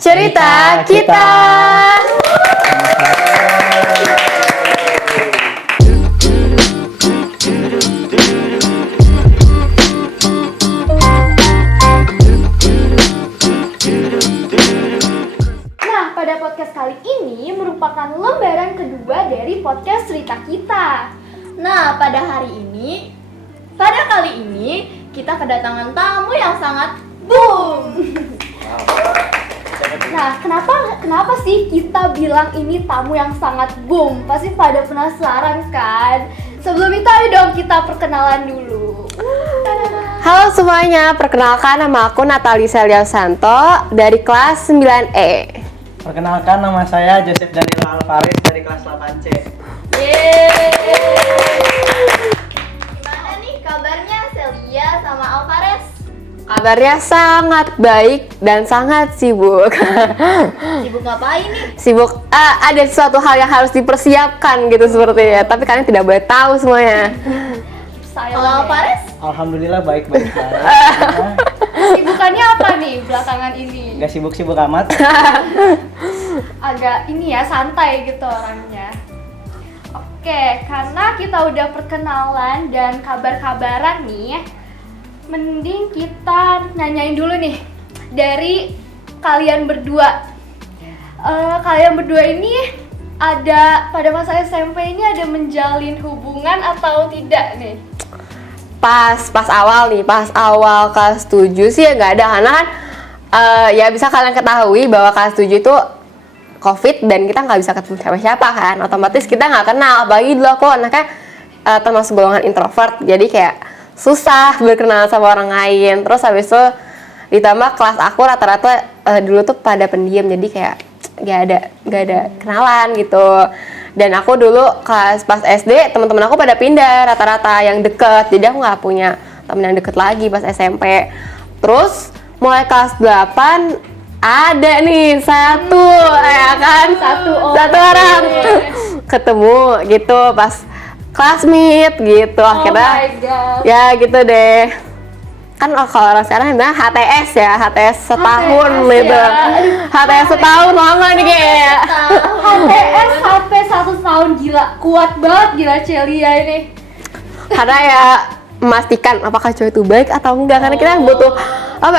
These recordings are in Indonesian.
Cerita Kita. Nah, pada podcast kali ini merupakan lembaran kedua dari podcast Cerita Kita. Nah, pada kali ini kita kedatangan tamu yang sangat boom. Nah, kenapa sih kita bilang ini tamu yang sangat boom? Pasti pada penasaran kan? Sebelum itu ayo dong kita perkenalan dulu. Halo semuanya, perkenalkan nama aku Natali Celia Santo dari kelas 9E. Perkenalkan, nama saya Joseph Daniel Alvarez dari kelas 8C. Gimana nih kabarnya Celia sama Alvarez? Kabarnya sangat baik dan sangat sibuk. Sibuk ngapain nih? Sibuk, ada sesuatu hal yang harus dipersiapkan gitu sepertinya. Tapi kalian tidak boleh tahu semuanya. Kalau Alvarez? Alhamdulillah baik-baik banget. Sibukannya apa nih belakangan ini? Gak sibuk-sibuk amat. Agak ini ya, santai gitu orangnya. Oke, karena kita udah perkenalan dan kabar-kabaran nih, mending kita nanyain dulu nih dari kalian berdua. Kalian berdua ini ada pada masa SMP ini ada menjalin hubungan atau tidak nih? Pas awal kelas 7 sih ya nggak ada, karena kan ya bisa kalian ketahui bahwa kelas 7 itu COVID dan kita nggak bisa ketemu siapa-siapa kan, otomatis kita nggak kenal. Apalagi dulu aku anaknya termasuk golongan introvert, jadi kayak susah berkenalan sama orang lain. Terus habis itu ditambah kelas aku rata-rata dulu tuh pada pendiam, jadi kayak nggak ada kenalan gitu. Dan aku dulu pas SD teman-teman aku pada pindah rata-rata yang deket, jadi aku nggak punya temen yang deket lagi pas SMP. Terus mulai kelas 8 ada nih satu ya kan, satu orang ketemu gitu pas classmate gitu. Akhirnya ya gitu deh. Kan kalau orang sekarang bilang HTS ya, HTS setahun gitu. HTS setahun lama nih kayak. HTS sampai 1 tahun, gila, kuat banget gila Celia ini. Karena ya memastikan apakah cowok itu baik atau enggak, karena kita butuh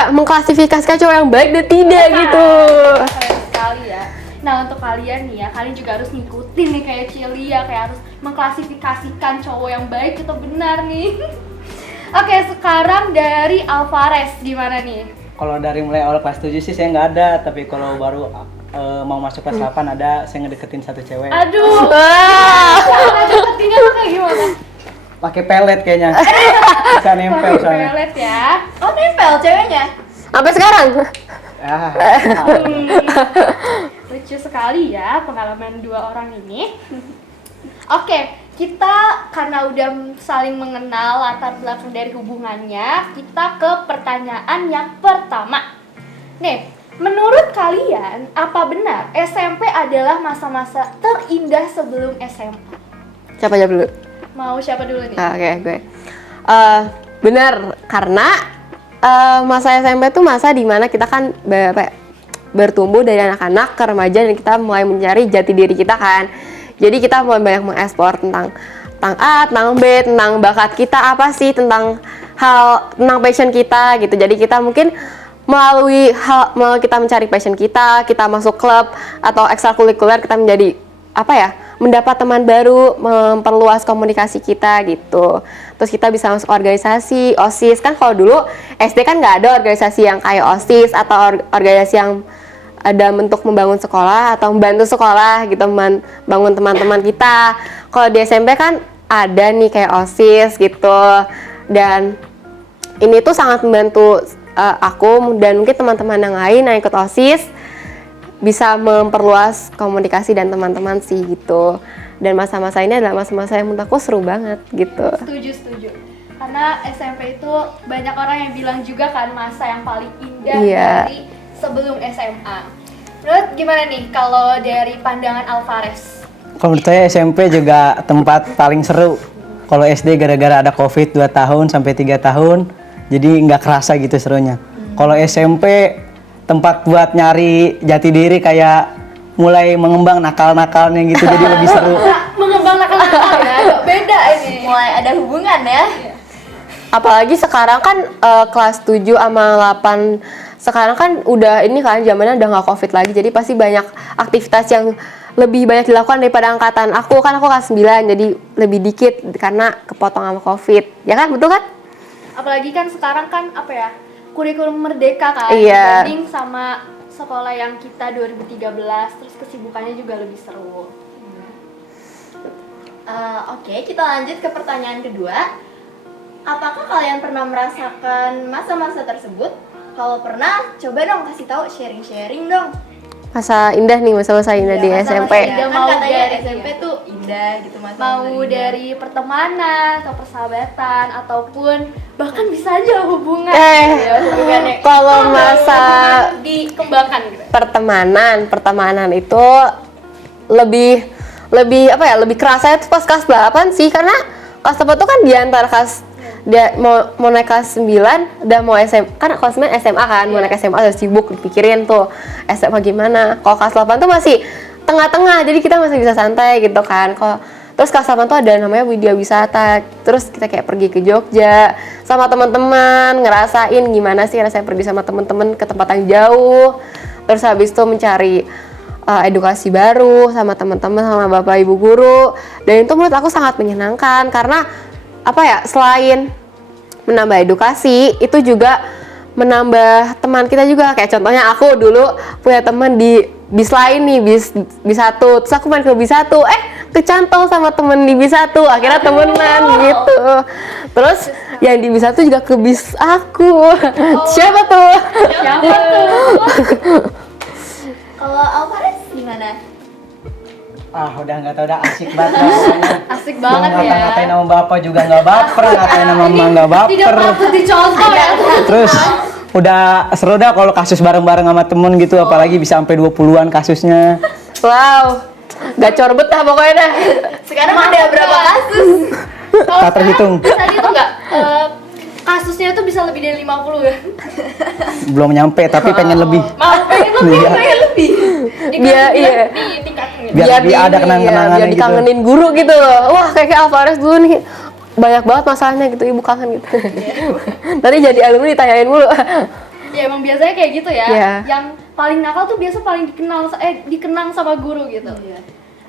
mengklasifikasikan cowok yang baik dan tidak gitu. Keren sekali ya. Nah, untuk kalian nih ya, kalian juga harus ngikutin nih kayak Celia, kayak harus mengklasifikasikan cowok yang baik atau benar nih. Oke, sekarang dari Alvarez gimana nih? Kalau dari mulai awal kelas 7 sih saya nggak ada, tapi kalau baru mau masuk kelas 8 ada, saya ngedeketin satu cewek. Aduh. Cara deketinnya tuh kayak gimana? Pakai pelet kayaknya. Bisa nempel soalnya. Pelet ya. Oh, nempel ceweknya? Sampai sekarang. Lucu sekali ya pengalaman dua orang ini. Oke, kita karena udah saling mengenal latar belakang dari hubungannya, kita ke pertanyaan yang pertama. Nih, menurut kalian apa benar SMP adalah masa-masa terindah sebelum SMA? Siapa jawab dulu? Mau siapa dulu nih? Oke, gue. Benar, karena masa SMP itu masa dimana kita kan bertumbuh dari anak-anak ke remaja dan kita mulai mencari jati diri kita kan. Jadi kita mulai banyak mengeksplor tentang A, tentang B, tentang bakat kita apa sih, tentang passion kita gitu. Jadi kita mungkin melalui kita mencari passion kita masuk klub atau ekstrakurikuler, kita menjadi mendapat teman baru, memperluas komunikasi kita gitu. Terus kita bisa masuk organisasi, OSIS. Kan kalau dulu SD kan nggak ada organisasi yang kayak OSIS atau organisasi yang ada bentuk membangun sekolah atau membantu sekolah gitu, membangun teman-teman kita. Kalau di SMP kan ada nih kayak OSIS gitu, dan ini tuh sangat membantu aku dan mungkin teman-teman yang lain yang ikut OSIS bisa memperluas komunikasi dan teman-teman sih gitu. Dan masa-masa ini adalah masa-masa yang menurut aku seru banget gitu. Setuju. Karena SMP itu banyak orang yang bilang juga kan masa yang paling indah dari sebelum SMA. Menurut gimana nih kalau dari pandangan Alvarez? Kalau menurut saya SMP juga tempat paling seru. Kalau SD gara-gara ada COVID 2 tahun sampai 3 tahun, jadi nggak kerasa gitu serunya. Kalau SMP tempat buat nyari jati diri, kayak mulai mengembang nakal-nakalnya gitu, jadi lebih seru. Mengembang nakal-nakal ya, agak beda ini. Mulai ada hubungan ya. Apalagi sekarang kan kelas 7 sama 8 sekarang kan udah ini kan zamannya udah nggak covid lagi, jadi pasti banyak aktivitas yang lebih banyak dilakukan daripada angkatan aku. Kan aku kelas 9 jadi lebih dikit karena kepotong sama covid, ya kan, betul kan? Apalagi kan sekarang kan apa ya, kurikulum merdeka kan, Iya. dibanding sama sekolah yang kita 2013, terus kesibukannya juga lebih seru. Oke, kita lanjut ke pertanyaan kedua. Apakah kalian pernah merasakan masa-masa tersebut? Kalau pernah, coba dong kasih tahu, sharing-sharing dong. Masa indah nih, masa-masa indah di Masa-masa SMP. indah, Mau kan katanya dari- SMP tuh indah gitu masa-masa Mau indah. dari pertemanan atau persahabatan ataupun bahkan bisa aja hubungan. Eh, Hubungannya. kalau masa dikembangkan gitu. pertemanan itu lebih apa ya, lebih kerasa itu pas kelas 8 sih, karena kelas 8 tuh kan di antara kelas dia mau naik kelas 9 udah mau SMA, kan kelas 9 SMA kan, mau naik SMA udah sibuk dipikirin tuh SMA gimana. Kalau kelas 8 tuh masih tengah-tengah, jadi kita masih bisa santai gitu kan. Kalau terus kelas 8 tuh ada namanya Widya Wisata, terus kita kayak pergi ke Jogja sama teman-teman, ngerasain gimana sih rasanya pergi sama teman-teman ke tempat yang jauh, terus habis itu mencari edukasi baru sama teman-teman, sama bapak ibu guru. Dan itu menurut aku sangat menyenangkan karena apa ya, selain menambah edukasi, itu juga menambah teman kita juga. Kayak contohnya aku dulu punya teman di bis lain nih, bis 1, terus aku main ke bis 1, kecantol sama temen di bis 1, akhirnya temenan gitu. Terus yang di bis 1 juga ke bis aku. Siapa tuh? Siapa tuh? Kalau Alvarez gimana? Udah nggak tahu, udah asik banget rasanya. Asik banget ya. Ngatain nama bapak juga nggak baper, ngatain nama mama nggak Tidak baper. patut dicontoh ya. Terus udah seru dah kalau kasus bareng-bareng sama temen gitu, apalagi bisa sampai 20-an kasusnya. Wow, gacor betah pokoknya dah. Sekarang ada berapa kasus? Tak terhitung. Tadi tuh enggak kasusnya tuh bisa lebih dari 50 ya. Belum nyampe tapi pengen lebih. Mau pengen lebih, Iya. pengen lebih. Biar iya. Ditingkatin. Biar lebih ada ini, kenang-kenangan biar gitu. dikangenin guru gitu loh. Wah, kayak Alvarez dulu nih banyak banget masalahnya gitu, ibu kangen gitu. Nanti jadi alumni ditanyain mulu. Ya emang biasanya kayak gitu ya. Iya. Yang paling nakal tuh biasa paling dikenang sama guru gitu.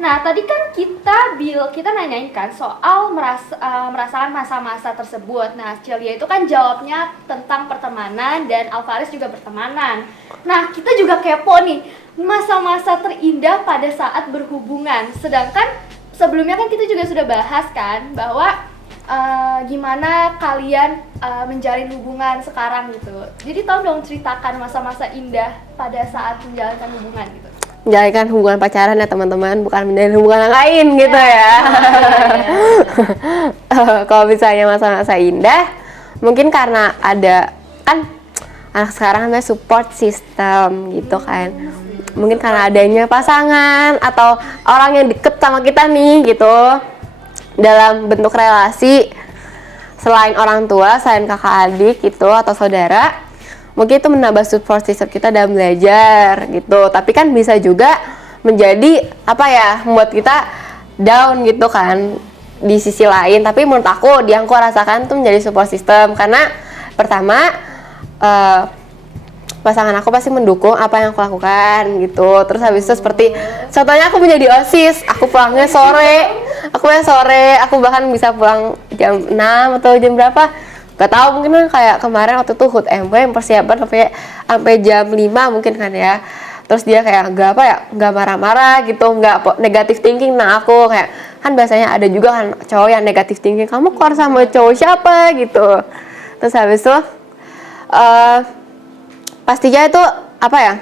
Nah, tadi kan kita nanyain kan soal merasakan masa-masa tersebut. Nah, Celia itu kan jawabnya tentang pertemanan dan Alvarez juga pertemanan. Nah, kita juga kepo nih, masa-masa terindah pada saat berhubungan. Sedangkan sebelumnya kan kita juga sudah bahas kan bahwa gimana kalian menjalin hubungan sekarang gitu. Jadi tolong dong ceritakan masa-masa indah pada saat menjalankan hubungan gitu. Menjalankan hubungan pacaran ya teman-teman, bukan menjalin hubungan yang lain gitu ya. Kalau misalnya masa-masa indah, mungkin karena ada kan anak sekarang namanya support system gitu kan. Mungkin karena adanya pasangan atau orang yang deket sama kita nih gitu dalam bentuk relasi, selain orang tua, selain kakak adik gitu atau saudara. Mungkin itu menambah support system kita dalam belajar gitu. Tapi kan bisa juga menjadi apa ya, membuat kita down gitu kan di sisi lain. Tapi menurut aku yang aku rasakan tuh menjadi support system karena pertama pasangan aku pasti mendukung apa yang aku lakukan gitu. Terus habis itu seperti contohnya aku menjadi OSIS, aku pulangnya sore, aku bahkan bisa pulang jam 6 atau jam berapa. Gak tau, mungkin kan kayak kemarin waktu itu HUT MW yang persiapan sampai jam 5 mungkin kan ya. Terus dia kayak nggak marah-marah gitu, nggak negatif thinking. Nah aku kayak kan biasanya ada juga kan cowok yang negatif thinking, kamu keluar sama cowok siapa gitu. Terus habis itu pastinya itu apa ya,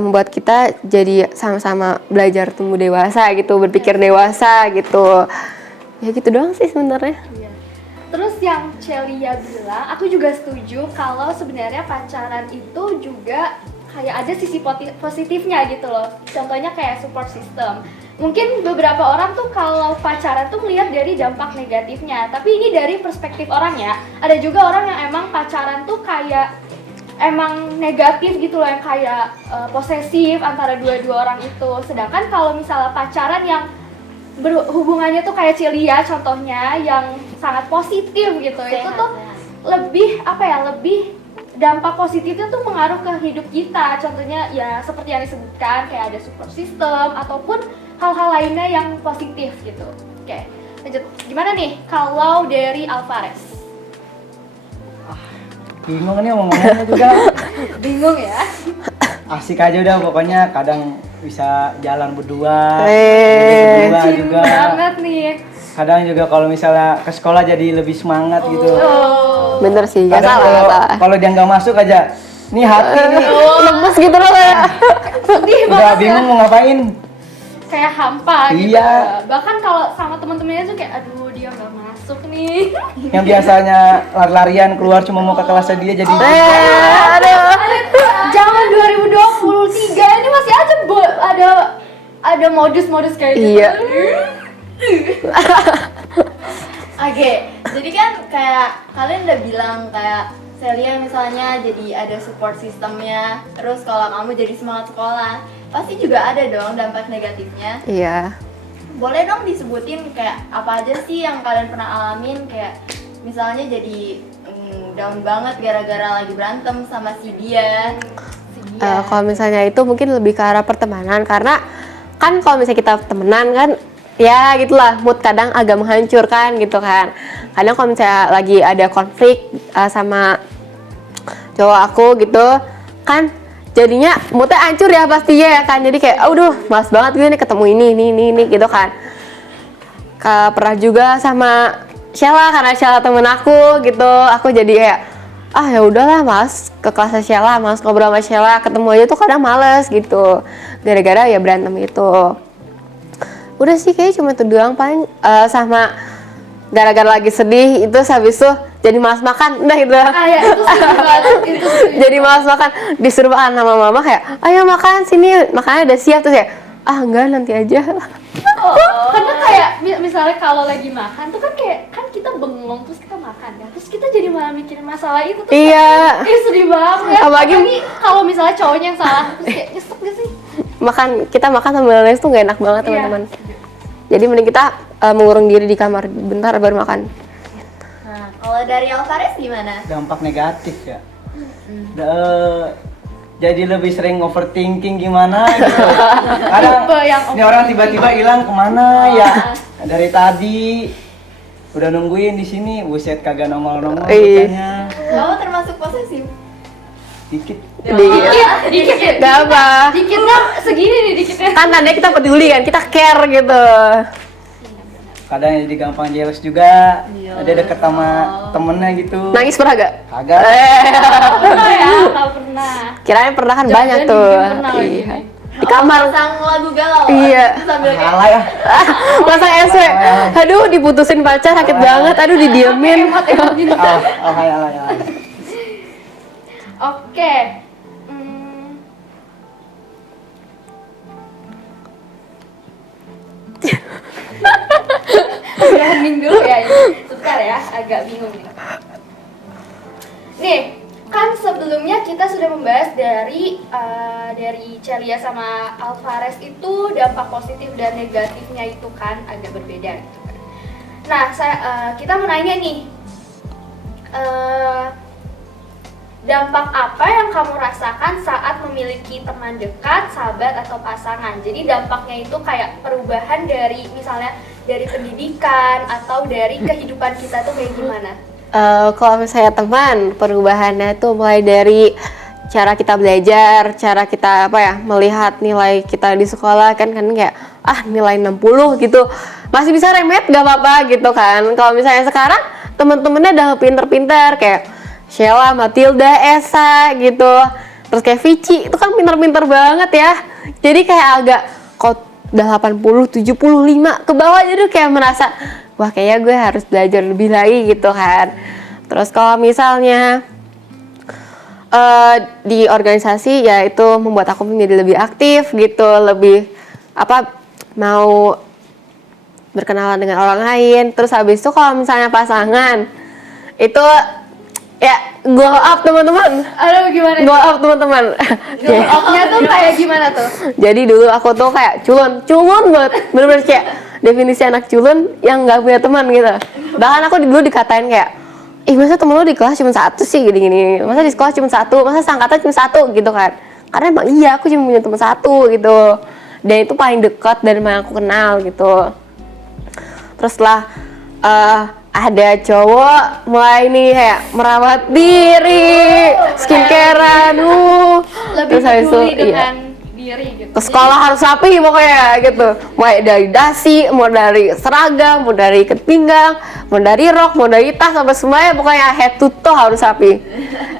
membuat kita jadi sama-sama belajar tumbuh dewasa gitu, berpikir dewasa gitu. Ya gitu doang sih sebenarnya. Terus yang Celia bilang, aku juga setuju kalau sebenarnya pacaran itu juga kayak ada sisi positifnya gitu loh. Contohnya kayak support system. Mungkin beberapa orang tuh kalau pacaran tuh melihat dari dampak negatifnya, tapi ini dari perspektif orang ya. Ada juga orang yang emang pacaran tuh kayak emang negatif gitu loh, yang kayak posesif antara dua orang itu. Sedangkan kalau misalnya pacaran yang berhubungannya tuh kayak Cilia contohnya yang sangat positif gitu, itu tuh lebih apa ya, lebih dampak positifnya tuh mengaruh ke hidup kita. Contohnya ya seperti yang disebutkan kayak ada support system ataupun hal-hal lainnya yang positif gitu. Oke, lanjut. Gimana nih kalau dari Alvarez? Bingung nih ngomongnya juga. Bingung ya? Asik aja udah pokoknya, kadang bisa jalan berdua, berdua juga. Banget nih. Kadang juga kalau misalnya ke sekolah jadi lebih semangat gitu. Bener sih, gak Kadang salah kata. kalau dia nggak masuk aja, nih hati nih. Lemes gitu loh kayak. Sedih Udah banget. bingung mau ngapain. Kayak hampa gitu. Iya. Bahkan kalau sama teman-temannya tuh kayak aduh dia nggak masuk nih. Yang biasanya lari-larian keluar cuma mau ke kelasnya dia jadi Aduh. Zaman 2023 ini masih aja ada modus-modus kayak gitu. Iya. Oke, jadi kan kayak kalian udah bilang kayak Celia misalnya jadi ada support sistemnya, terus kalau kamu jadi semangat sekolah, pasti juga ada dong dampak negatifnya. Iya. Boleh dong disebutin kayak apa aja sih yang kalian pernah alamin, kayak misalnya jadi down banget gara-gara lagi berantem sama si dia. Kalau misalnya itu mungkin lebih ke arah pertemanan, karena kan kalau misalnya kita temenan kan ya gitulah, mood kadang agak menghancurkan gitu kan. Kadang kalau misalnya lagi ada konflik sama cowok aku gitu kan, jadinya moodnya hancur ya pastinya ya kan. Jadi kayak aduh malas banget gue nih ketemu ini gitu kan. Pernah juga sama Sheila, karena Sheila temen aku gitu, aku jadi kayak ya udahlah mas ke kelasnya Sheila, mas ngobrol sama Sheila, ketemu aja tuh kadang males gitu gara-gara ya berantem itu. Udah sih kayaknya cuma itu doang paling, sama gara-gara lagi sedih itu habis itu jadi malas makan udah gitu. Ya itu sedih banget itu. Jadi malas makan, disuruh makan sama mama kayak ayo makan sini, makannya udah siap, terus ya enggak nanti aja. Karena kayak misalnya kalau lagi makan tuh kan kayak kan kita bengong terus kita makan ya, terus kita jadi malah mikirin masalah itu tuh. Iya. Sedih banget. Apalagi kalau misalnya cowoknya yang salah terus kayak nyesek gak sih? Kita makan sambil nangis tuh gak enak banget teman-teman. Jadi mending kita mengurung diri di kamar bentar baru makan. Nah, kalau dari Alvarez gimana? dampak negatif ya. Jadi lebih sering overthinking gimana gitu. Kadang Tipe yang ini orang tiba-tiba hilang kemana ya? Dari tadi udah nungguin di sini, buset kagak nongol-nongol katanya. Kamu termasuk posesif? Dikit. dikit Gak apa. dikitnya segini nih dikitnya. Kan tandanya kita peduli kan, kita care gitu. Kadang jadi gampang jealous juga. Ada deket sama temennya gitu. Nangis pernah gak? Kagak. Pernah ya, nggak pernah. Kirain pernah kan Jangan banyak bikin tuh. pernah lagi Iya. nih. Di kamar Pasang lagu galau. Iya. Terus sambil kayak Salah ya. pasang SW. Aduh diputusin pacar sakit banget, aduh didiemin. Emot gitu. Alay. Oke. Udah hening dulu ya ini. Sebentar ya, agak bingung nih. Nih, kan sebelumnya kita sudah membahas dari Celia sama Alvarez itu dampak positif dan negatifnya itu kan agak berbeda gitu kan. Nah, kita mau nanya nih, dampak apa yang kamu rasakan saat memiliki teman dekat, sahabat atau pasangan? Jadi dampaknya itu kayak perubahan dari misalnya dari pendidikan atau dari kehidupan kita tuh kayak gimana? Kalau misalnya teman, perubahannya tuh mulai dari cara kita belajar, cara kita melihat nilai kita di sekolah kan kayak nilai 60 gitu masih bisa remet gak apa-apa gitu kan. Kalau misalnya sekarang temen-temennya udah pinter-pinter kayak Sheila, Matilda, Esa gitu, terus kayak Vici itu kan pinter-pinter banget ya. Jadi kayak agak kok udah 80, 75 ke bawah, jadi kayak merasa wah kayaknya gue harus belajar lebih lagi gitu kan. Terus kalau misalnya di organisasi ya itu membuat aku menjadi lebih aktif gitu, lebih mau berkenalan dengan orang lain. Terus habis itu kalau misalnya pasangan itu Ya, glow up teman-teman. Aduh, gimana? Glow up teman-teman. Glow up-nya tuh kayak gimana tuh? Jadi dulu aku tuh kayak culun banget, bener-bener kayak definisi anak culun yang nggak punya teman gitu. Bahkan aku dulu dikatain kayak, ih masa temen lu di kelas cuma satu sih gini-gini, masa di sekolah cuma satu, masa seangkatan cuma satu gitu kan. Karena emang iya aku cuma punya teman satu gitu, dan itu paling dekat dan paling aku kenal gitu. Terus lah ada cowok mulai nih kayak merawat diri, skincarean, Lebih terus habis itu, peduli iya. dengan diri gitu. Ke sekolah harus rapi pokoknya gitu, mulai dari dasi, mau dari seragam, mau dari ikat pinggang, mau dari rok, mau dari tas, sampai semuanya pokoknya head to toe harus rapi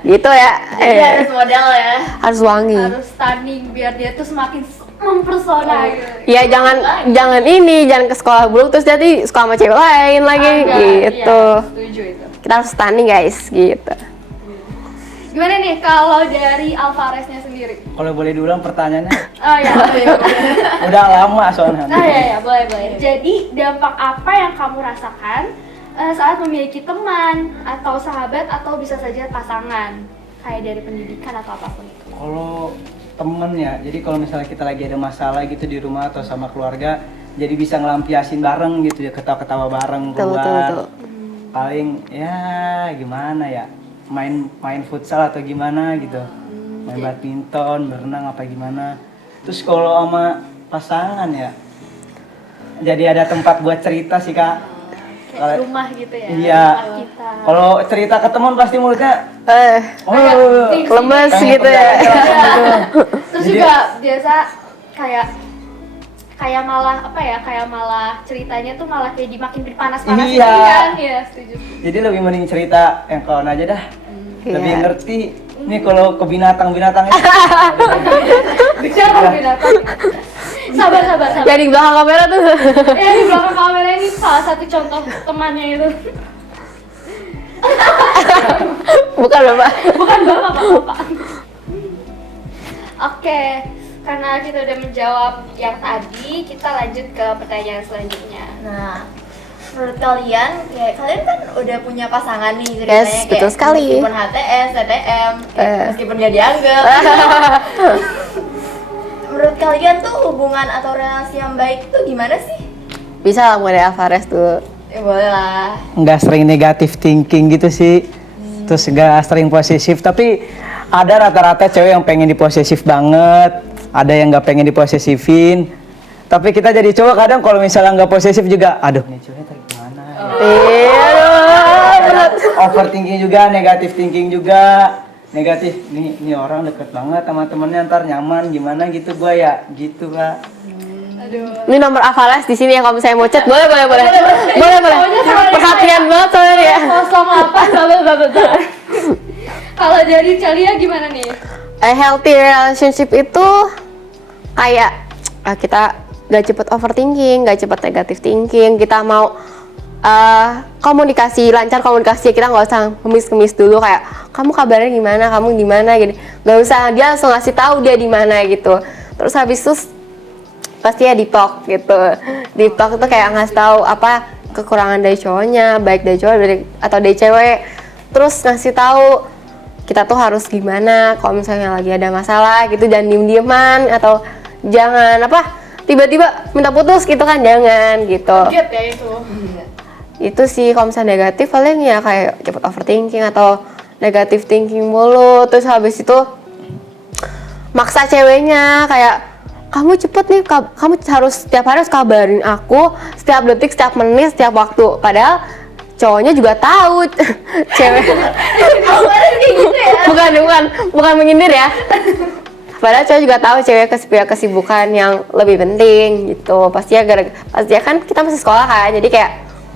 gitu ya. Jadi harus model ya. Harus wangi. Harus stunning biar dia tuh semakin mempersona gitu. Ya jangan ini, jangan ke sekolah buruk terus jadi suka sama cewek lain lagi Enggak, gitu. iya, setuju itu. Kita harus stunning guys gitu. Gimana nih kalau dari Alvareznya sendiri? Kalau boleh diulang pertanyaannya, Oh ya, udah lama soalnya. ya, boleh. Jadi dampak apa yang kamu rasakan saat memiliki teman atau sahabat atau bisa saja pasangan, kayak dari pendidikan atau apapun itu? Kalau temen ya, jadi kalau misalnya kita lagi ada masalah gitu di rumah atau sama keluarga, jadi bisa ngelampiasin bareng gitu ya, ketawa-ketawa bareng keluar. Betul. Paling ya gimana ya, main futsal atau gimana gitu, main badminton, berenang apa gimana. Terus kalau sama pasangan ya, jadi ada tempat buat cerita sih kak. Kayak rumah gitu ya? Iya. Rumah kita. Kalau cerita ke teman pasti mulutnya Lemes pengen gitu ya. Terus Jadi- juga biasa kayak malah apa ya, kayak malah ceritanya tuh malah kayak dimakin dipanas-panasin Iya. kan? Iya, setuju. Jadi lebih mending cerita yang kawan aja dah. Lebih Iya. ngerti. Nih kalau ke binatang-binatang itu. Jangan binatang. Sabar. Yang di belakang kamera tuh. Ya, di belakang kamera ini salah satu contoh temannya itu. Bukan bapak. Bukan bapak. Oke, karena kita udah menjawab yang tadi, kita lanjut ke pertanyaan selanjutnya. Nah, menurut kalian, kayak kalian kan udah punya pasangan nih ceritanya, Yes, kayak betul sekali. meskipun HTS, TTM, meskipun gak dianggap. Menurut kalian tuh hubungan atau relasi yang baik tuh gimana sih? Bisa lah mulai Alvarez tuh. Ya boleh lah. Nggak sering negatif thinking gitu sih. Terus nggak sering posesif. Tapi ada rata-rata cewek yang pengen diposesif banget. Ada yang nggak pengen diposesifin. Tapi kita jadi cowok kadang kalau misalnya nggak posesif juga, aduh nih ceweknya tadi gimana? Iya. Ada overthinking juga, negatif thinking juga. Negatif, nih orang deket banget sama temennya, ntar nyaman gimana gitu gua ya, gitu kak. Aduh. Ini nomor Alvarez di sini ya, kalau misalnya mau chat boleh. Perhatian banget soalnya ya. 08 Kalau dari Celia gimana nih? A healthy relationship itu kayak kita gak cepet overthinking, gak cepet negative thinking, kita mau lancar komunikasi, kita nggak usah ngemis dulu kayak kamu kabarnya gimana, kamu di mana gitu, nggak usah, dia langsung ngasih tahu dia di mana gitu. Terus habis itu pasti ya deep talk gitu. Deep talk itu kayak ngasih tahu apa kekurangan dari cowoknya, baik dari cowok atau dari cewek. Terus ngasih tahu kita tuh harus gimana kalau misalnya lagi ada masalah gitu, jangan diem-dieman atau jangan tiba-tiba minta putus gitu kan, jangan gitu. Get ya itu. Itu sih kalau misalnya negatif paling ya kayak cepet overthinking atau negative thinking mulu. Terus habis itu maksa ceweknya kayak kamu cepet nih, kamu harus setiap hari harus kabarin aku setiap detik, setiap menit, setiap waktu. Padahal cowoknya juga tahu cewek. bukan menyindir ya. Padahal cowok juga tahu cewek kesibukan yang lebih penting gitu. Pasti kan kita masih sekolah kan, jadi kayak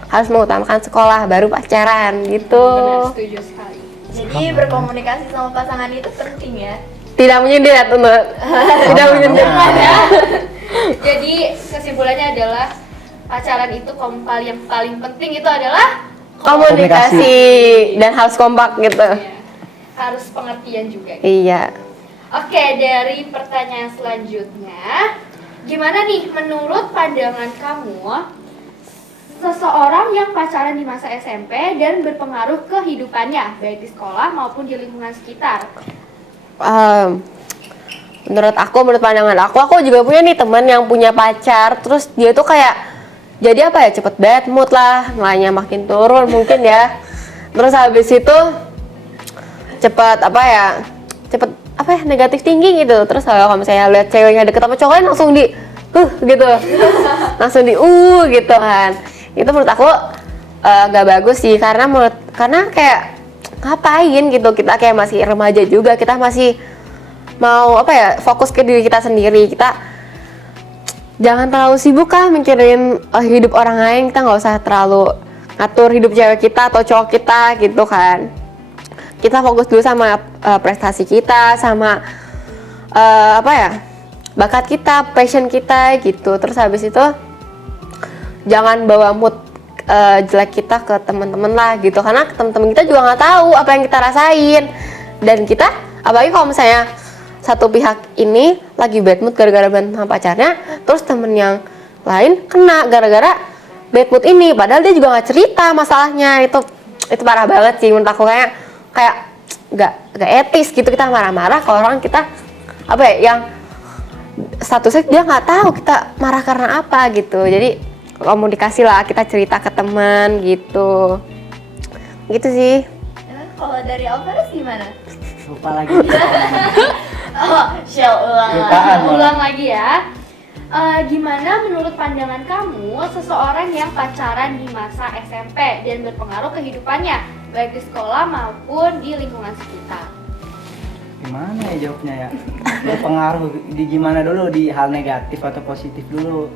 harus mengutamakan sekolah baru pacaran gitu. Benar, setuju sekali. Jadi berkomunikasi sama pasangan itu penting ya. Tidak menyindir ya teman. Tidak menyindir. Jadi kesimpulannya adalah pacaran itu yang paling penting itu adalah Komunikasi dan harus kompak gitu. ya, harus pengertian juga. Iya. Oke, dari pertanyaan selanjutnya, gimana nih menurut pandangan kamu seseorang yang pacaran di masa SMP dan berpengaruh ke hidupannya, baik di sekolah maupun di lingkungan sekitar. Menurut pandangan aku juga punya nih teman yang punya pacar, terus dia tuh kayak jadi apa ya, cepet bad mood lah, nilainya makin turun mungkin ya. Terus habis itu cepet negatif thinking gitu. Terus kalau misalnya lihat ceweknya deket sama cowoknya langsung di gitu, langsung di gitu kan. Itu menurut aku gak bagus sih, karena kayak ngapain gitu, kita kayak masih remaja juga, kita masih mau fokus ke diri kita sendiri. Kita jangan terlalu sibuk mikirin hidup orang lain. Kita nggak usah terlalu ngatur hidup cewek kita atau cowok kita gitu kan. Kita fokus dulu sama prestasi kita, sama bakat kita, passion kita gitu. Terus habis itu jangan bawa mood jelek kita ke teman-teman lah gitu, karena teman-teman kita juga nggak tahu apa yang kita rasain. Dan kita, apalagi kalau misalnya satu pihak ini lagi bad mood gara-gara berantem sama pacarnya, terus temen yang lain kena gara-gara bad mood ini, padahal dia juga nggak cerita masalahnya. Itu parah banget sih menurut aku, kayak nggak etis gitu kita marah-marah kalau orang kita yang statusnya dia nggak tahu kita marah karena apa gitu. Jadi komunikasi lah, kita cerita ke teman gitu sih. Kalau dari Alvarez gimana? Lupa lagi. Shell Ulang lagi ya. Gimana menurut pandangan kamu seseorang yang pacaran di masa SMP dan berpengaruh kehidupannya, baik di sekolah maupun di lingkungan sekitar? Gimana ya jawabnya ya? Berpengaruh di gimana dulu, di hal negatif atau positif dulu?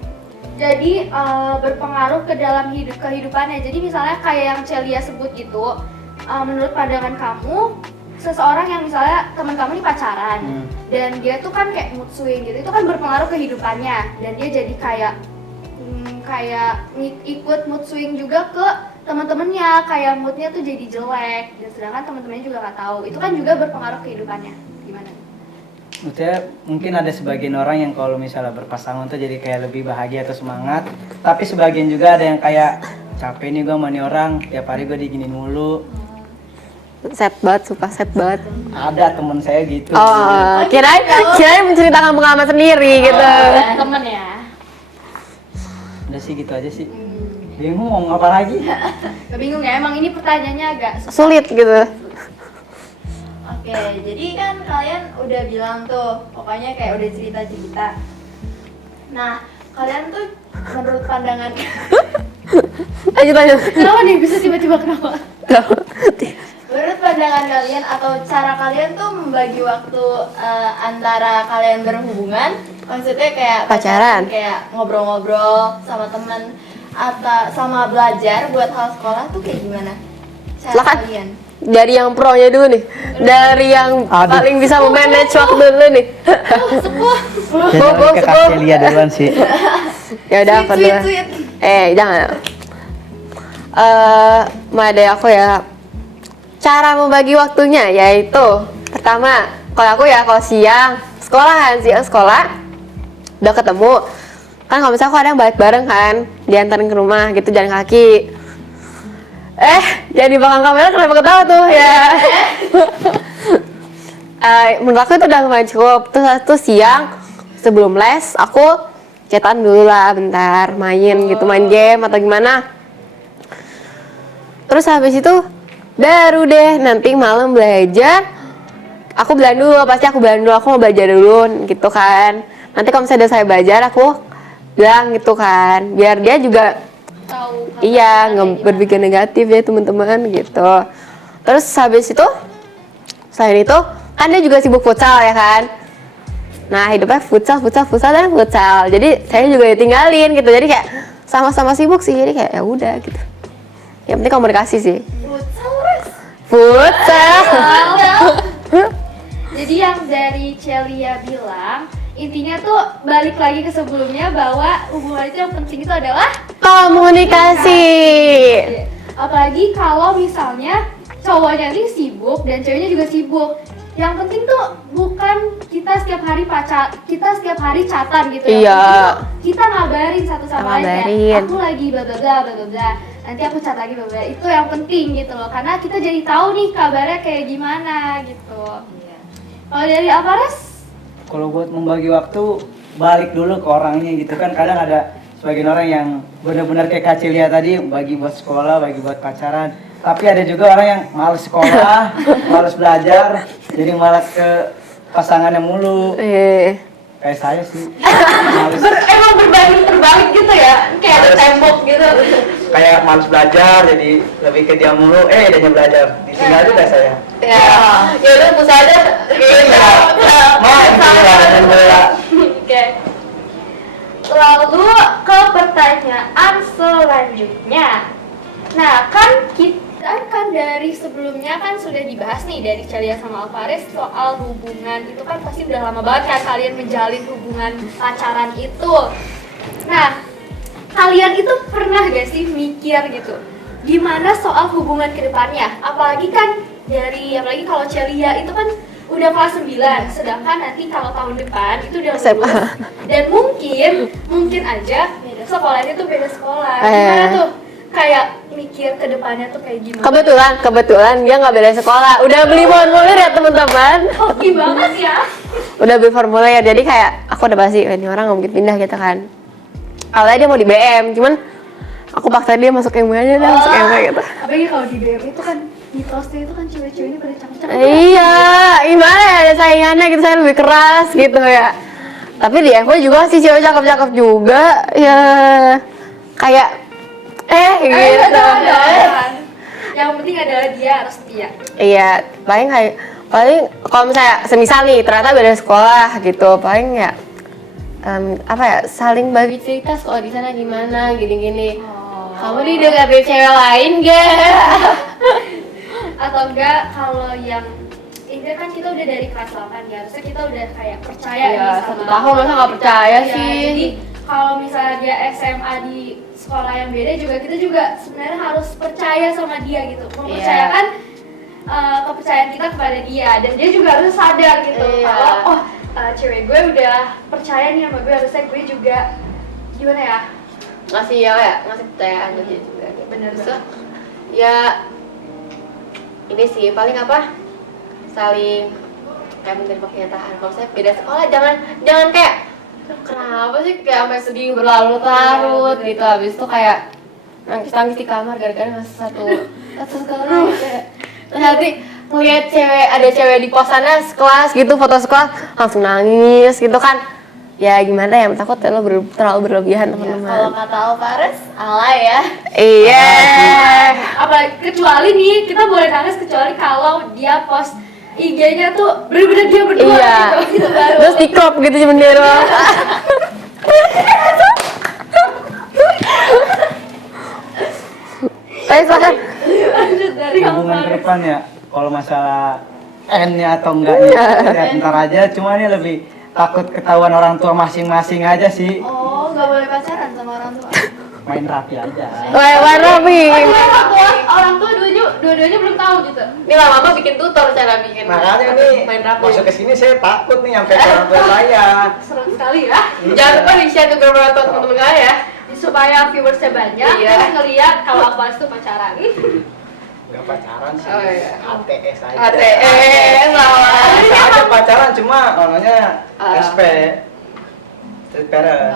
Jadi berpengaruh ke dalam kehidupannya. Jadi misalnya kayak yang Celia sebut gitu, menurut pandangan kamu, seseorang yang misalnya teman kamu ini pacaran dan dia tuh kan kayak mood swing gitu, itu kan berpengaruh ke hidupannya, dan dia jadi kayak ikut mood swing juga ke teman-temannya, kayak moodnya tuh jadi jelek, dan sedangkan teman-temannya juga nggak tahu. Itu kan juga berpengaruh ke hidupannya. Gimana? Maksudnya mungkin ada sebagian orang yang kalau misalnya berpasangan tuh jadi kayak lebih bahagia atau semangat, tapi sebagian juga ada yang kayak capek nih gue sama nih orang, tiap hari gue diginin mulu. Sad banget, sumpah sad banget. Ada temen saya gitu. Kirain menceritakan pengalaman sendiri gitu. Temen ya. Udah sih gitu aja sih. Bingung mau ngapa lagi? Bingung ya, emang ini pertanyaannya agak Sulit gitu. Oke, jadi kan kalian udah bilang tuh, pokoknya kayak udah cerita-cerita. Nah, kalian tuh menurut pandangan Lanjut. Kenapa nih bisa tiba-tiba kenapa? menurut pandangan kalian atau cara kalian tuh membagi waktu antara kalian berhubungan, maksudnya kayak Pacaran. kayak ngobrol-ngobrol sama temen atau sama belajar buat hal sekolah tuh kayak gimana cara Silakan. kalian? Dari yang pro-nya dulu nih. Dari yang paling bisa memanage waktu dulu nih. Jadi ke Kak Celia duluan sih. Ya udah apa dulu? Sweet. Jangan. Dari aku ya, cara membagi waktunya yaitu pertama, kalau siang sekolah udah ketemu kan, kalau misalnya aku ada yang balik bareng kan, diantarin ke rumah gitu, jalan kaki. Jadi belakang kamera kenapa ketawa tuh ya? Menurut aku itu udah lumayan cukup. Terus siang sebelum les aku chatan dulu lah bentar, main game atau gimana. Terus habis itu baru deh nanti malam belajar. Aku bilang dulu, aku mau belajar dulu gitu kan. Nanti kalau misalnya udah saya belajar, aku bilang gitu kan, biar dia juga Tahu. nggak berpikir negatif ya teman-teman gitu. Terus habis itu, selain itu kan dia juga sibuk futsal ya kan. Nah hidupnya futsal. Jadi saya juga ditinggalin gitu. Jadi kayak sama-sama sibuk sih. Jadi kayak ya udah gitu. Yang penting komunikasi sih. Futsal. Jadi yang dari Celia bilang, intinya tuh balik lagi ke sebelumnya bahwa hubungan itu yang penting itu adalah Komunikasi. apalagi kalau misalnya cowoknya ini sibuk dan ceweknya juga sibuk. Yang penting tuh bukan kita kita setiap hari chatan gitu Iya. ya. Kita ngabarin satu sama lain Ngabarin. ya. Aku lagi bla bla bla bla bla bla. Nanti aku chat lagi bla bla. Itu yang penting gitu loh. Karena kita jadi tahu nih kabarnya kayak gimana gitu. Kalau dari Alvarez? Kalau buat membagi waktu, balik dulu ke orangnya gitu kan. Kadang ada sebagian orang yang benar-benar kayak Kak Cilia tadi, bagi buat sekolah, bagi buat pacaran. Tapi ada juga orang yang males sekolah, males belajar, jadi malas ke pasangannya mulu. Kayak saya sih. Males, Emang berbalik gitu ya, kayak ada tembok gitu. kayak males belajar, jadi lebih ke dia mulu. Dia belajar, ditinggal juga saya. Ya udah pusat aja. Main bola. Oke. Lalu ke pertanyaan selanjutnya. Nah, kan dari sebelumnya kan sudah dibahas nih dari Celia sama Alvarez soal hubungan itu kan pasti udah lama banget kan kalian menjalin hubungan pacaran itu. Nah, kalian itu pernah gak sih mikir gitu gimana soal hubungan kedepannya? Apalagi apalagi kalau Celia itu kan udah kelas 9, sedangkan nanti kalau tahun depan itu udah SMA. lulus dan mungkin aja sekolahnya tuh beda sekolah. Gimana tuh? Kayak mikir ke depannya tuh kayak gimana? Kebetulan dia nggak beda sekolah. Udah beli formulir ya teman-teman. Hoki banget ya. Udah beli formulir, jadi kayak aku udah pasti ini orang nggak mungkin pindah gitu kan. Awalnya dia mau di BM, cuman aku paksa dia masuk MW aja dah, masuk MW gitu. Apalagi kalau di BM itu kan di Trostnya itu kan cewek-ceweknya pada cakep-cakep. Iya, gimana ya, ada saingannya gitu, saya lebih keras gitu ya. Tapi di FW juga sih cewek cakep-cakep juga, ya kayak gitu. Yang penting adalah dia harus setia. Iya, paling kalau misalnya semisal nih ternyata beda sekolah gitu, paling ya saling bagi cerita sekolah di sana gimana, gini-gini. Kamu nih udah dari cewek lain gak? Atau enggak kalau yang ini kan kita udah dari kelas 8 ya, harusnya kita udah kayak percaya Iya, nih satu sama tahun masa nggak percaya Iya, sih? Jadi kalau misalnya dia SMA di sekolah yang beda juga kita juga sebenarnya harus percaya sama dia gitu, mempercayakan kepercayaan kita kepada dia dan dia juga harus sadar gitu kalau cewek gue udah percaya nih sama gue, harusnya gue juga gimana ya? ngasih kepercayaan ke dia juga. Bener So, banget. ya ini sih paling saling kayak menerima kenyataan. Kalau saya beda sekolah jangan kayak kenapa sih kayak sampai sedih berlarut-larut gitu. Habis itu kayak nangis di kamar gara-gara masih satu sekolah kayak. Terus nanti ngeliat ada cewek di kosannya sekelas gitu, foto sekolah langsung nangis gitu kan. Ya gimana ya, takut terlalu berlebihan teman-teman. Kalau kata Alvarez, alay ya. Iya. Apa kecuali nih kita boleh nangis kecuali kalau dia post IG-nya tuh bener-bener dia berdua Iya. gitu baru. Terus di crop gitu cuman dia doang. Ayo silakan. Lanjut dari Hubungan ke Alvarez. depan ya, kalau masalah N-nya atau enggaknya, ya ntar aja. Cuma ini lebih takut ketahuan orang tua masing-masing aja sih. Oh, nggak boleh pacaran sama orang tua. Main rapi aja. Wah, warna pi. Orang tua dua-duanya belum tahu gitu. Ini lama-lama bikin tutor cara bikin. Makanya nih, main rapi. masuk ke sini saya takut nih sampai ke orang tua saya. Seru sekali ya. Jangan lupa di-share ke grup orang tua teman-teman kalian ya. Supaya viewersnya banyak, Iya. terus ngeliat kalau Alvarez tuh pacaran. Enggak pacaran sih. Oh, iya. ATS aja. ATS lah. Bisa aja pacaran cuma namanya SP. Street parent.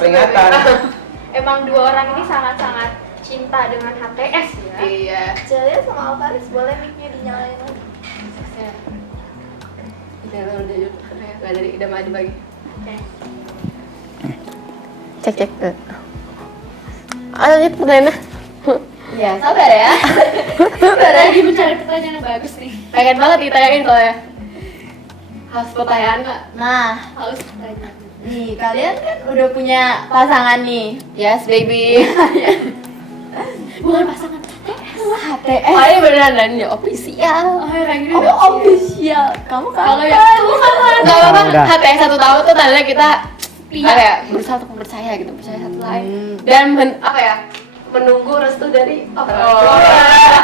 Peringatan. Emang dua orang ini sangat-sangat cinta dengan HTS ya. Iya. Celia sama Alvarez boleh mic-nya dinyalain lagi. Udah maju lagi. Oke. Cek. Lanjut pertanyaannya. Ya, sabar ya. Lagi mencari pertanyaan yang bagus nih. Pengen banget ditanyain soalnya. Harus pertanyaan nggak? Nah, Harus pertanyaan. nih kalian kan udah punya pasangan nih. Yes baby. Bukan pasangan. HTS. Oh ini beneran dan ya official. Oh ya kayak gini Oh, udah official. Kamu Kalau kapan? yang itu kapan? Gak apa-apa, Udah. HTS 1 tahun tuh tandanya kita Iya. apa ya, berusaha untuk percaya gitu, percaya satu lain dan menunggu restu dari orang tua.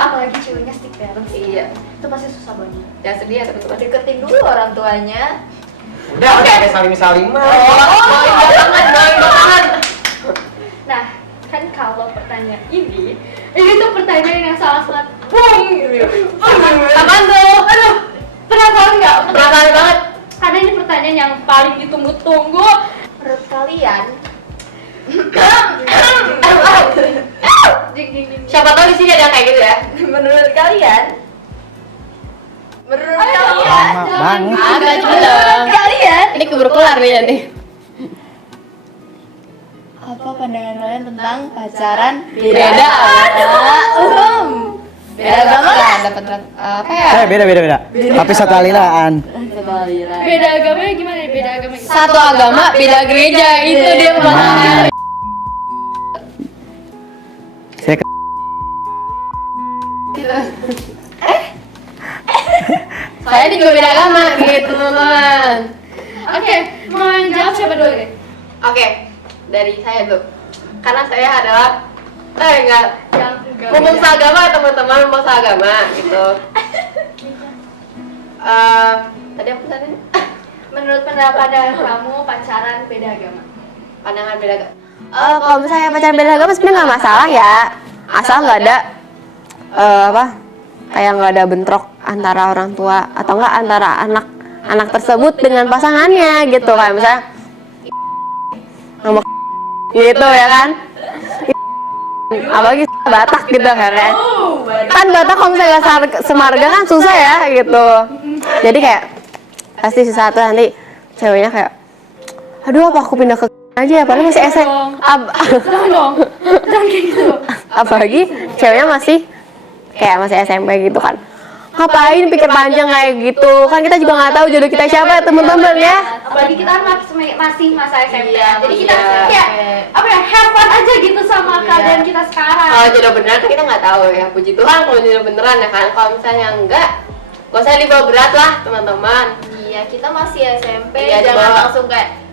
Apalagi ceweknya stick parents. Iya. Itu pasti susah banget. Jangan sedih ya teman-teman. Deketin dulu orang tuanya. Udah kayak salim-saliman. Doain. Nah, kan kalau pertanyaan ini tuh pertanyaan yang sangat-sangat boom gitu. Apaan tuh? Aduh, penasaran nggak? Penasaran banget. Karena ini pertanyaan yang paling ditunggu-tunggu. Menurut kalian, Jing, jing, jing. Siapa tahu di sini ada yang kayak gitu ya. menurut kalian, Lama banget. Agak menurut kalian, Ini keburu kelar nih. apa pandangan kalian tentang pacaran Beda. Beda agama Nggak dapat apa ya? Beda. Tapi satu aliran. Beda agamanya gimana nih? Beda agama gimana? Satu agama, beda gereja. Itu dia masalahnya. Saya Saya ini juga beda agama gitu teman-teman. Oke, mau yang jawab siapa dulu nih? Oke, dari saya dulu. Karena saya adalah enggak Yang enggak umum beda. seagama teman-teman, umum seagama gitu. Tadi apa tadi? Menurut pandangan kamu pacaran beda agama? Pandangan beda agama. Kalau misalnya pacaran beda agama sebenarnya nggak masalah ya, asal nggak ada kayak nggak ada bentrok antara orang tua atau nggak antara anak tersebut dengan pasangannya gitu, kayak misalnya ngomong gitu ya kan, apalagi Batak gitu kan Batak kalau misalnya nggak semarga kan susah ya gitu, jadi kayak pasti susah tuh nanti ceweknya kayak aduh apa aku pindah ke aja ya, padahal masih SMP. Jangan dong, jangan kayak gitu. Apalagi ceweknya masih SMP gitu kan. Ngapain pikir panjang kayak gitu? Kan kita juga nggak tahu jodoh kita siapa ya teman-teman ya. Apalagi kita masih masa SMP. Iya, Jadi kita iya. kayak apa ya, have fun aja gitu sama keadaan kita sekarang. Kalau jodoh beneran kan kita nggak tahu ya, puji Tuhan kalau jodoh beneran ya kan. Kalau misalnya enggak, gak usah dibawa berat lah teman-teman. Iya, kita masih SMP, Iya, jangan dibawa. langsung kayak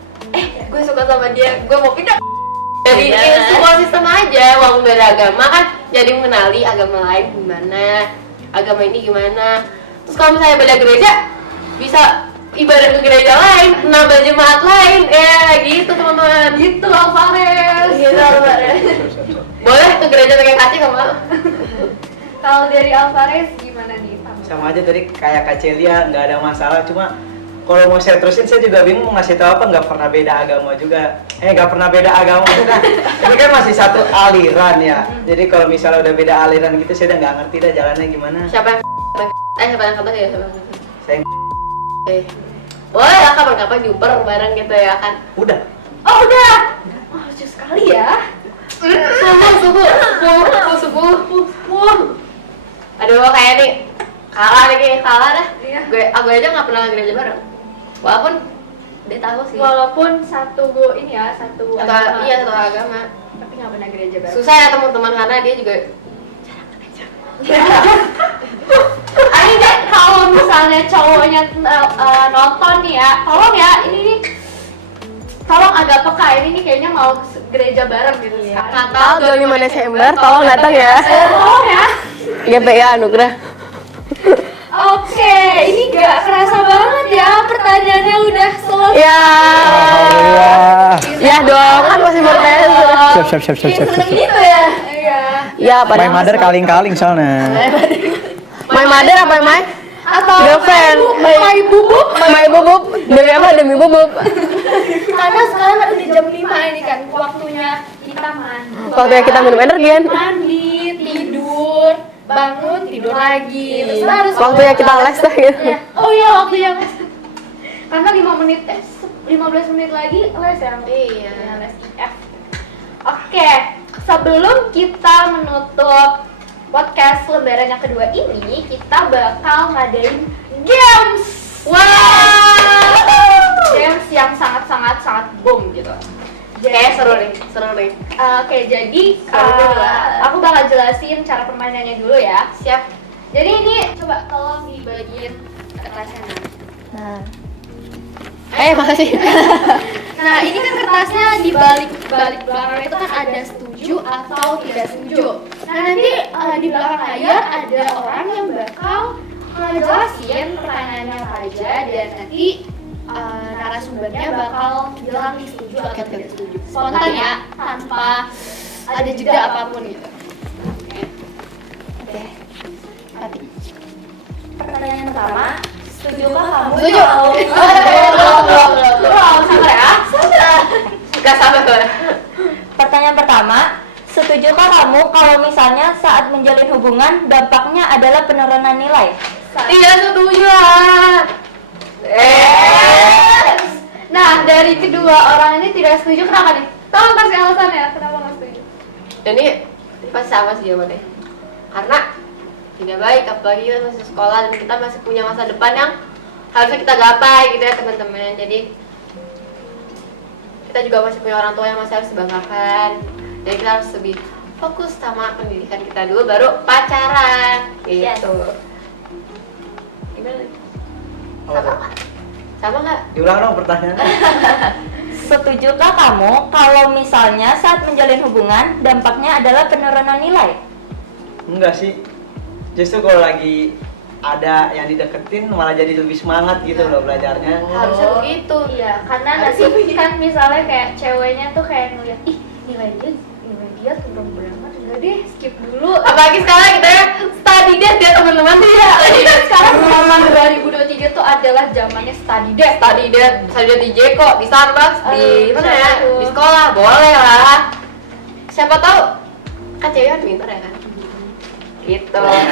gue suka sama dia, gue mau pindah. Jadi Iya. support sistem aja, walaupun beda agama kan jadi mengenali agama lain gimana, agama ini gimana. Terus kalau misalnya beda gereja, bisa ibadah ke gereja lain, nambah jemaat lain, ya gitu teman-teman. Gitu Alvarez. Gitu, Alvarez. Boleh ke gereja pakai kaci kamu? Kalau dari Alvarez gimana nih? sama aja tadi kayak Kak Celia, nggak ada masalah. Cuma kalau mau saya terusin, saya juga bingung mau ngasih tahu apa. Nggak pernah beda agama juga. Nggak pernah beda agama juga. Ini kan masih satu aliran ya. Jadi kalau misalnya udah beda aliran gitu, saya udah nggak ngerti dah jalannya gimana. Siapa yang siapa yang kata ya siapa? Saya Boleh lah kapan-kapan jumper bareng gitu ya kan. udah. Oh udah. Oh, lucu sekali ya. Subuh. Aduh kayak nih kalah dah. Iya. Aku aja nggak pernah gereja bareng. Walaupun dia tahu sih. Walaupun satu agama. Iya satu agama. Tapi nggak pernah gereja bareng. Susah ya teman-teman karena dia juga Ini deh, kalau misalnya cowoknya nonton nih ya, tolong ya, ini nih tolong agak peka, ini nih kayaknya mau gereja bareng gitu ya. Tanggal 25 Desember tolong datang ya. Tolong ya. GPA Anugerah. Oke, ini gak kerasa banget ya, pertanyaannya udah selesai. Ya. Alhamdulillah. Ya dong, kan masih bertanya. Siap. Seneng gitu ya. Iya. Ya My padahal mother kaling-kaling soalnya. My mother apa my? Atau Girlfriend. my bubuk. My bubub. Demi apa? Demi bubub. Karena sekarang udah jam 5 ini kan, waktunya kita mandi. Waktunya kita minum energian. Mandi, tidur, bangun, tidur lagi. Terus kita harus Waktunya kita les dah gitu. Iya. Oh iya, waktu yang karena 15 menit lagi les ya. Iya. Ya, les IF. Oke, sebelum kita menutup podcast lebaran yang kedua ini, kita bakal ngadain games. Wow. Games yang sangat boom gitu. Kayak seru nih. Oke, jadi aku bakal jelasin cara permainannya dulu ya. Siap. Jadi ini coba tolong dibagiin kertasnya. Nah, Makasih. Nah, ini kan kertasnya di balik belakang itu kan ada setuju atau tidak setuju. Nah, nanti di belakang layar ada orang yang bakal ngejelasin pertanyaannya apa aja dan nanti narasumbernya bakal bilang nih setuju atau tidak setuju. Spontan ya, tanpa ada jeda apapun gitu. Oke. Hati. Pertanyaan pertama, setujukah kamu? Setuju. Belum, sabar ya. Gak sabar tuh. Pertanyaan pertama, setujukah kamu kalau misalnya saat menjalin hubungan dampaknya adalah penurunan nilai? Tidak setuju. Nah, dari kedua orang ini tidak setuju, kenapa nih? Tolong kasih alasannya, kenapa nggak setuju? Ini pasti sama sih jawabannya. Karena tidak baik, apalagi kita masih sekolah dan kita masih punya masa depan yang harusnya kita gapai gitu ya teman-teman. Jadi kita juga masih punya orang tua yang masih harus dibanggakan. Jadi kita harus lebih fokus sama pendidikan kita dulu, baru pacaran gitu. Gimana? Sama nggak? Sama nggak? Diulang dong pertanyaannya. Setujukah kamu kalau misalnya saat menjalin hubungan dampaknya adalah penurunan nilai? Enggak sih. Justru kalau lagi ada yang dideketin malah jadi lebih semangat gitu loh belajarnya. Harusnya begitu. Iya, karena nanti kan misalnya kayak ceweknya tuh kayak ngeliat, ih nilai dia turun banget, enggak deh skip dulu. Apalagi sekarang kita ya study date ya teman-teman. Iya. Jadi kan sekarang zaman 2023 tuh adalah zamannya study date. Study date di Jeko, di Starbucks, di mana ya? siapa tuh? Di sekolah, boleh lah. Siapa tahu kan cewek kan pintar ya kan? Gitu. Oke,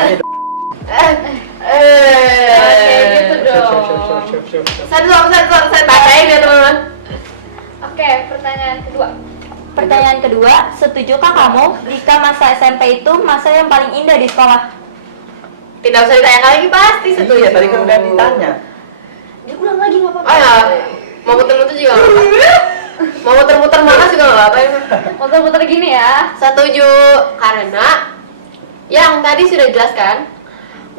gitu dong. Satu, saya bacain ya teman-teman. Oke, pertanyaan kedua. Pertanyaan kedua, setujukah kamu jika masa SMP itu masa yang paling indah di sekolah? Tidak usah ditanya lagi, pasti setuju. Iya, tadi kan udah ditanya. Dia ulang lagi nggak apa-apa. Oh ya, mau muter-muter juga nggak apa-apa. Mau muter-muter monas juga nggak apa-apa ya. Muter-muter gini ya. Setuju, karena yang tadi sudah dijelaskan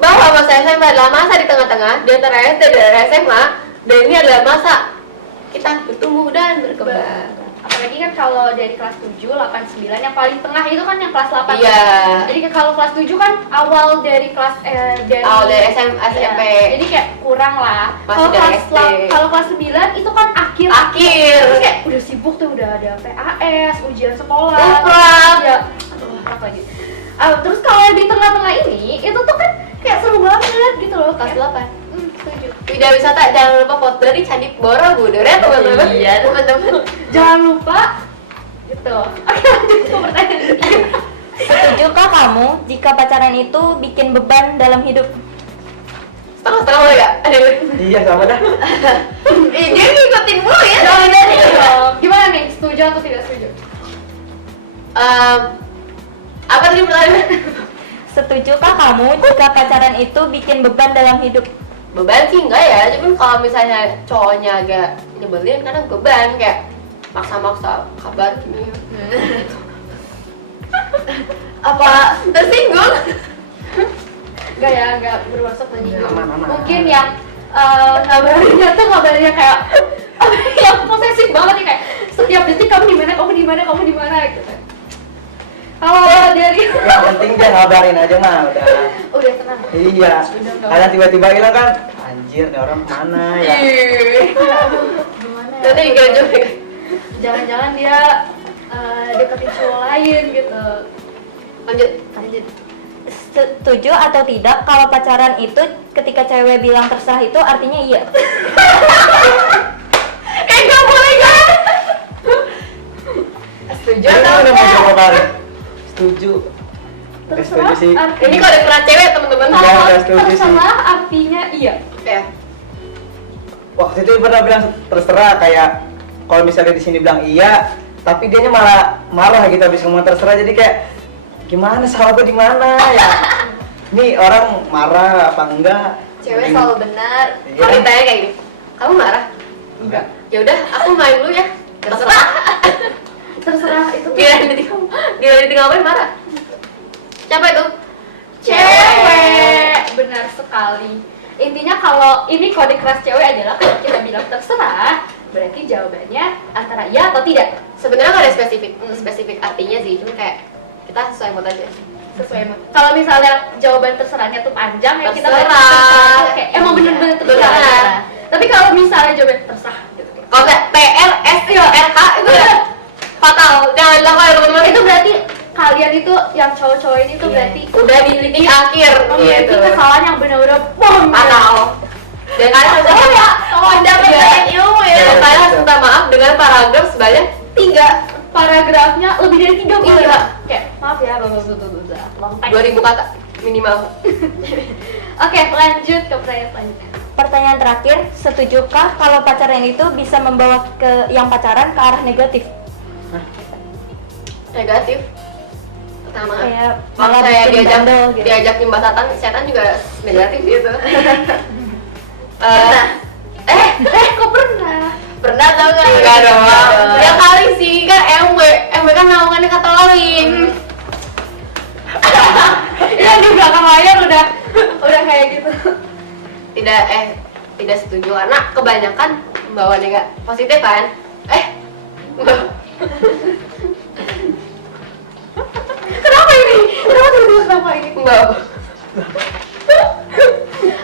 bahwa masa SMA adalah masa di tengah-tengah di antara SD dan SMA, dan ini adalah masa kita bertumbuh dan berkembang. Apalagi kan kalau dari kelas 7, 8, 9 yang paling tengah itu kan yang kelas 8. Iya. Jadi kalau kelas 7 kan awal dari kelas Dari SMP. Iya. Jadi kayak kurang lah. Masih Kalau dari kelas SD. kalau kelas 9 itu kan akhir. Akhir. Terus kayak udah sibuk tuh, udah ada PAS, ujian sekolah. Uprah. Ya. Aduh, apa lagi. Terus kalau di tengah-tengah ini itu tuh kan kayak seru banget gitu loh. Kelas Kayak- 8. Setuju. Tidak wisata, jangan lupa foto dari Candi Borobudur ya teman-teman. Iya. Teman-teman. Jangan lupa gitu. Oke, lanjut ke pertanyaan kedua. Setujukah kamu jika pacaran itu bikin beban dalam hidup? Setengah-setengah boleh gak? Iya sama dah. Dia ngikutin mulu ya. Gimana nih? Setuju atau tidak setuju? Apa tadi pertanyaan? Setujukah kamu jika pacaran itu bikin beban dalam hidup? Beban sih enggak ya, cuman kalau misalnya cowoknya agak nyebelin karena beban kayak maksa-maksa kabar gini. Apa tersinggung? Enggak ya, enggak bermaksud menyinggung. Aman. Mungkin yang ngabarinnya kayak yang posesif banget nih, kayak setiap detik kamu di mana gitu. Kalau dari Yang penting dia ngabarin aja mah udah. udah tenang. Iya. Kadang tiba-tiba hilang kan. Anjir, nih orang mana ya? Gimana ya? Nanti diganjel. Jangan-jangan dia deketin cowok lain gitu. Lanjut. Setuju atau tidak kalau pacaran itu ketika cewek bilang terserah itu artinya iya? Enggak boleh kan? Setuju atau Udah mau enggak? coba balik. Setuju. Terserah Setuju sih. Ini kalau ada cewek teman-teman. Iya, udah setuju sih. terserah artinya iya. Ya. Waktu itu pernah bilang terserah, kayak kalau misalnya di sini bilang iya, tapi dianya malah marah gitu habis ngomong terserah, jadi kayak gimana salah gue di mana ya? Nih orang marah apa enggak? Cewek selalu benar. Iya. Kalau ditanya kayak gini, kamu marah? Enggak. Ya udah, aku main dulu ya. Terserah. Terserah itu Gila ditinggalin marah. Siapa itu? cewek. Benar sekali. Intinya kalau ini kode keras cewek adalah kalau kita bilang terserah, berarti jawabannya antara iya atau tidak. Sebenarnya nggak ada spesifik artinya sih, cuma kayak kita sesuai mood aja. sesuai mood. Kalau misalnya jawaban terserahnya tuh panjang ya kita Terserah. kayak emang bener-bener terserah. Terserah. Tapi kalau misalnya jawaban terserah gitu. Kalau nggak PR, ST, RH itu udah fatal. Jangan dilakukan teman-teman. Itu berarti kalian itu yang cowok-cowok ini tuh berarti Udah di titik akhir memiliki gitu. kesalahan yang benar-benar bom. Fatal. Dan kalian harus Mendapatkan ilmu ya. Dan kalian harus minta maaf dengan paragraf sebanyak 3. Paragrafnya lebih dari 3 Iya. Mbak. Kayak maaf ya, long time. 2000 kata minimal. Oke, lanjut ke pertanyaan selanjutnya. Pertanyaan terakhir, setujukah kalau pacaran itu bisa membawa ke yang pacaran ke arah negatif? Negatif. Pertama, Kayak kalau malah saya bikin diajak bandel gitu. diajak nyembah setan juga negatif gitu. Kok pernah? Pernah tau nggak? Enggak dong. Ya kali sih kan MW kan naungannya Katolik. Iya di belakang layar udah kayak gitu. Tidak setuju karena kebanyakan membawa positif kan. Kenapa ini? Kenapa ini? Membawa.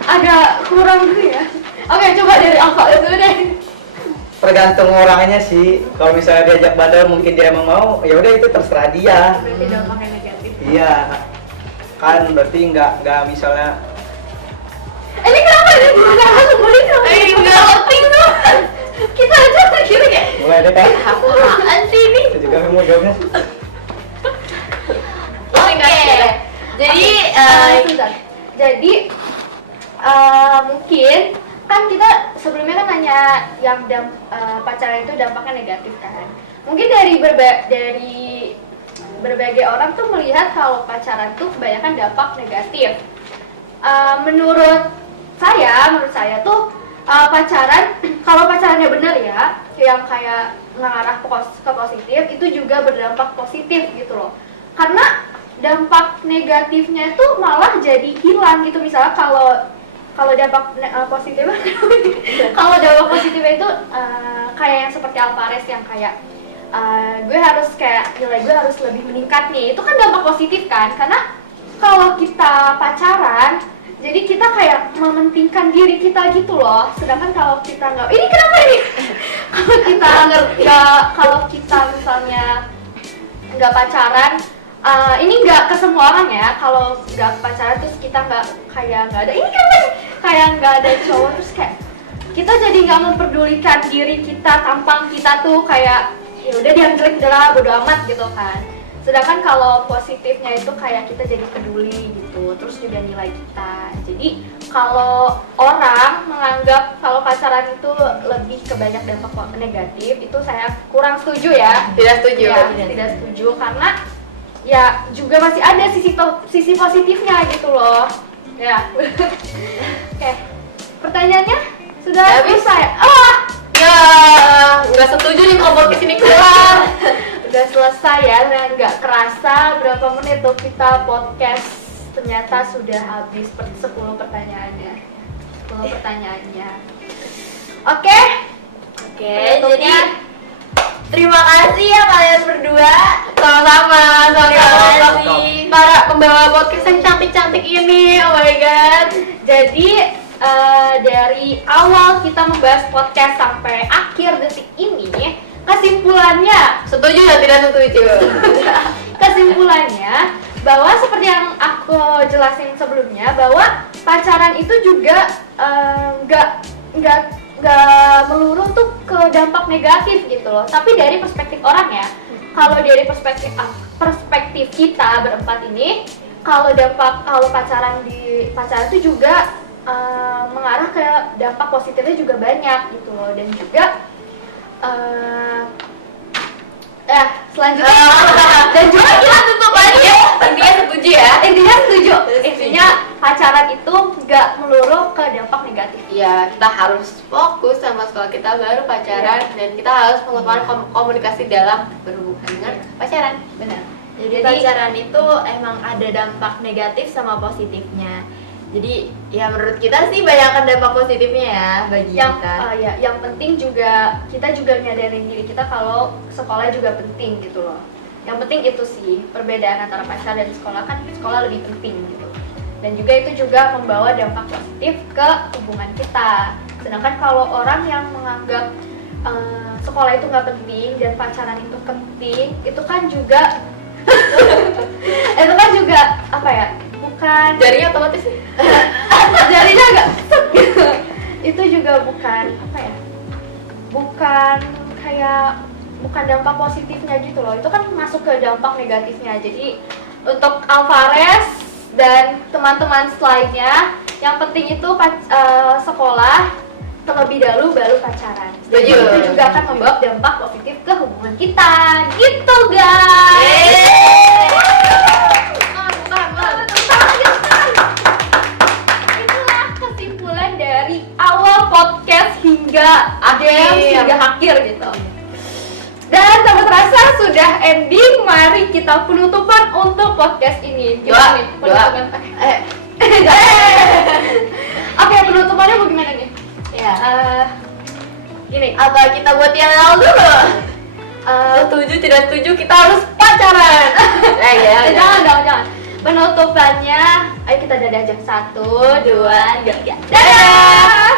Agak kurang gitu ya. Oke, coba dari Alfa dulu deh. Tergantung orangnya sih. Kalau misalnya diajak bandel mungkin dia emang mau, ya udah itu terserah dia. Berarti dampaknya negatif. Iya. Kan berarti nggak misalnya Ini kenapa ini dibahas semuanya? Enggak penting tuh. Kita aja mikirnya kayak mulai deh kan. Apaan sih ini? Saya juga mau jawabnya. Oke. Jadi sebentar. Jadi mungkin kan kita sebelumnya kan nanya yang pacaran itu dampaknya negatif kan. Mungkin dari berbagai orang tuh melihat kalau pacaran tuh kebanyakan dampak negatif. Menurut saya tuh pacaran kalau pacarannya benar ya, yang kayak mengarah ke positif itu juga berdampak positif gitu loh. Karena dampak negatifnya itu malah jadi hilang gitu. Misalnya kalau dampak positifnya kalau dampak positifnya itu kayak yang seperti Alvarez yang kayak gue harus kayak nilai gue harus lebih meningkat nih, itu kan dampak positif kan. Karena kalau kita pacaran jadi kita kayak mementingkan diri kita gitu loh. Sedangkan kalau kita nggak, ini kenapa ini? Kalau kita misalnya nggak pacaran, ini nggak ke semua orang ya. Kalau nggak pacaran terus kita nggak ada, ini kenapa nih? Kayak nggak ada cowok terus kayak kita jadi nggak memperdulikan diri kita, tampang kita tuh kayak ya udah dia jelek udahlah bodo amat gitu kan. Sedangkan kalau positifnya itu kayak kita jadi peduli gitu, terus juga nilai kita. Jadi kalau orang menganggap kalau pacaran itu lebih ke banyak dampak negatif, itu saya kurang setuju ya. Tidak setuju. Ya, tidak setuju karena ya juga masih ada sisi positifnya gitu loh. Ya. Oke. Pertanyaannya sudah Habis. selesai. Ya, nggak setuju nih kalau podcast ini keluar. Udah selesai ya, dan nggak kerasa berapa menit tuh kita podcast ternyata sudah habis 10 pertanyaannya. 10 pertanyaannya. Oke, jadi terima kasih ya kalian berdua. Sama-sama, Terima kasih. para pembawa podcast yang cantik-cantik ini. Oh my god. jadi dari awal kita membahas podcast sampai akhir detik ini, kesimpulannya Setuju dan tidak setuju? kesimpulannya bahwa seperti yang aku jelasin sebelumnya, bahwa pacaran itu juga nggak melulu tuh ke dampak negatif gitu loh, tapi dari perspektif orang ya. Kalau dari perspektif kita berempat ini, kalau pacaran itu juga mengarah ke dampak positifnya juga banyak gitu loh. Dan juga selanjutnya dan juga kita tutup aja ya. Intinya setuju ya? Intinya setuju. Intinya pacaran itu nggak melulu ke dampak negatif. Ya, kita harus fokus sama sekolah kita baru pacaran dan kita harus melakukan komunikasi dalam berhubungan dengan pacaran. Benar. Jadi pacaran itu emang ada dampak negatif sama positifnya. Jadi ya menurut kita sih banyakkan dampak positifnya ya bagi kita. Yang penting juga kita juga nyadarin diri kita kalau sekolah juga penting gitu loh. Yang penting itu sih perbedaan antara pacar dan sekolah, kan sekolah lebih penting gitu. Dan juga itu juga membawa dampak positif ke hubungan kita. Sedangkan kalau orang yang menganggap sekolah itu nggak penting dan pacaran itu penting, itu kan juga itu kan juga apa ya? Bukan Jarinya otomatis sih. jarinya agak gitu. Itu juga bukan apa ya? Bukan dampak positifnya gitu loh. Itu kan masuk ke dampak negatifnya. Jadi untuk Alvarez dan teman-teman lainnya, yang penting itu sekolah terlebih dahulu baru pacaran. Jadi itu juga akan membawa dampak positif ke hubungan kita. Gitu guys. Itulah kesimpulan dari awal podcast hingga akhir gitu. Dan tak terasa sudah ending. Mari kita penutupan untuk podcast ini. Gimana nih? Penutupan. Oke, penutupannya mau gimana nih? Ya. Gini. Apa kita buat yang awal dulu? Setuju tidak setuju kita harus pacaran. Jangan. Penutupannya, ayo kita dadah jam 1, 2, 3. Dadah!